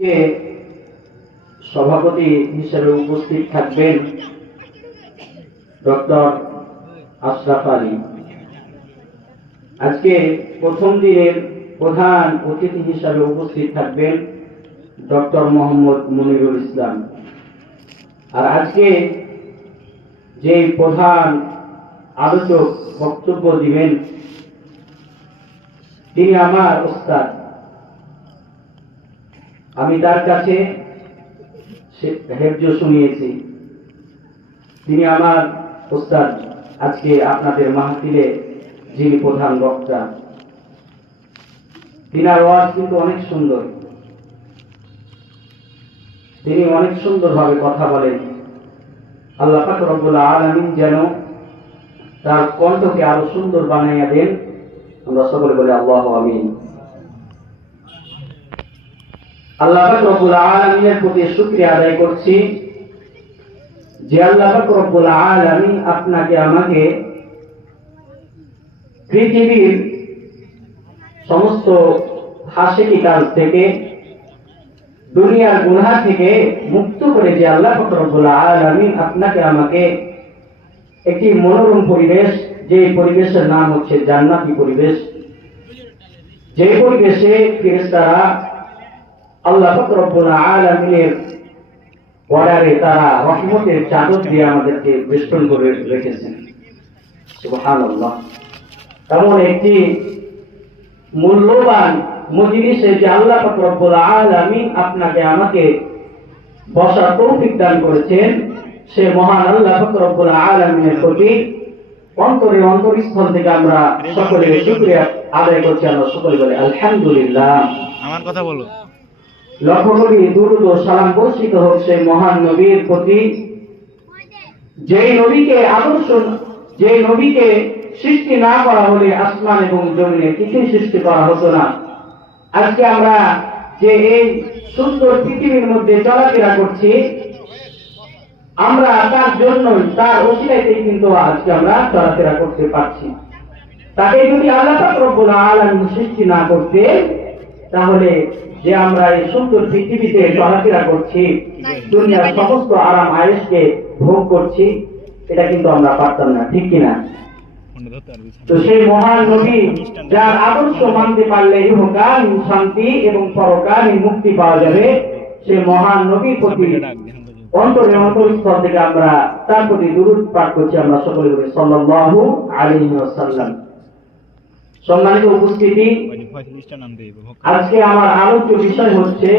কে সভাপতি হিসেবে উপস্থিত থাকবেন ডক্টর আশরাফ আলী। আজকে প্রথম দিনের প্রধান অতিথি হিসেবে উপস্থিত থাকবেন ডক্টর মোহাম্মদ মনিরুল ইসলাম। আর আজকে যে প্রধান আলোচক বক্তব্য দিবেন তিনি আমার ওস্তাদ। আমি তার কাছে হেফজ শুনিয়েছি, তিনি আমার ওস্তাদ। আজকে আপনাদের মাহফিলে যিনি প্রধান বক্তা, তিনার ওয়াজ কিন্তু অনেক সুন্দর, তিনি অনেক সুন্দরভাবে কথা বলেন। আল্লাহ পাক রব্বুল আলামিন যেন তার কণ্ঠকে আরো সুন্দর বানাইয়া দেন। আমরা সকলে বলি আল্লাহু আমিন। আল্লাহ পাক রব্বুল আলামিনের প্রতি শুকরিয়া আদায় করছি যে আল্লাহ পাক রব্বুল আলামিন আপনাকে আমাকে পৃথিবীর সমস্ত ফাঁসিকি কাজ থেকে, দুনিয়ার গুনাহ থেকে মুক্ত করে যে আল্লাহ পাক রব্বুল আলামিন আপনাকে আমাকে একটি মনোরম পরিবেশ, যে পরিবেশের নাম হচ্ছে জান্নাতি পরিবেশ, যে পরিবেশে ফেরেশতারা আল্লাহ পাক রব্বুল আলামিনের বর্ডারে তারা রহমতের চাদর দিয়ে আমাদেরকে বেষ্টন করে রেখেছেন। সুবহানাল্লাহ। এমন একটি মূল্যবান মজলিসে যে আল্লাহ পাক রব্বুল আলামিন আপনাকে আমাকে বসার তৌফিক দান করেছেন, সে মহান আল্লাহ পাক রব্বুল আলামিনের প্রতি অন্তরস্থল থেকে আমরা সকলে শুকরিয়া আদায় করছি। আমরা সকলে বলি আলহামদুলিল্লাহ। আমার কথা বলো। লক্ষ কোটি দুরূদ ও সালাম বর্ষিত হোক সেই মহান নবীর প্রতি, যেই নবীকে আদর্শ, যে নবীকে সৃষ্টি না করা হলে আসমান এবং জমিনে কিছুই সৃষ্টি করা হতো না। আজকে আমরা যে এই সুন্দর পৃথিবীর মধ্যে চলাফেরা করছি, আমরা তার জন্যই, তার ওসিলাতেই কিন্তু আজকে আমরা চলাফেরা করতে পারছি। তাকে যদি আল্লাহ পাক রব্বুল আলামিন সৃষ্টি না করতে, তাহলে যে আমরা এই সুন্দর পৃথিবীতে চলাফেরা করছি, দুনিয়ার সমস্ত আরাম আয়েশকে ভোগ করছি, এটা কিন্তু আমরা পারতাম না, ঠিক কিনা? তো সেই মহান নবী যার আদর্শ মানতে পারলে ইহকাল শান্তি এবং পরকাল মুক্তি পাওয়া যাবে, সেই মহান নবীর প্রতি অন্তরস্থল থেকে আমরা তার প্রতি দুরূদ পাঠ করছি। আমরা সকলে বলি সাল্লাল্লাহু আলাইহি ওয়াসাল্লাম। সম্মানিত উপস্থিতি, আজকে আমার আলোচ্য বিষয় হচ্ছে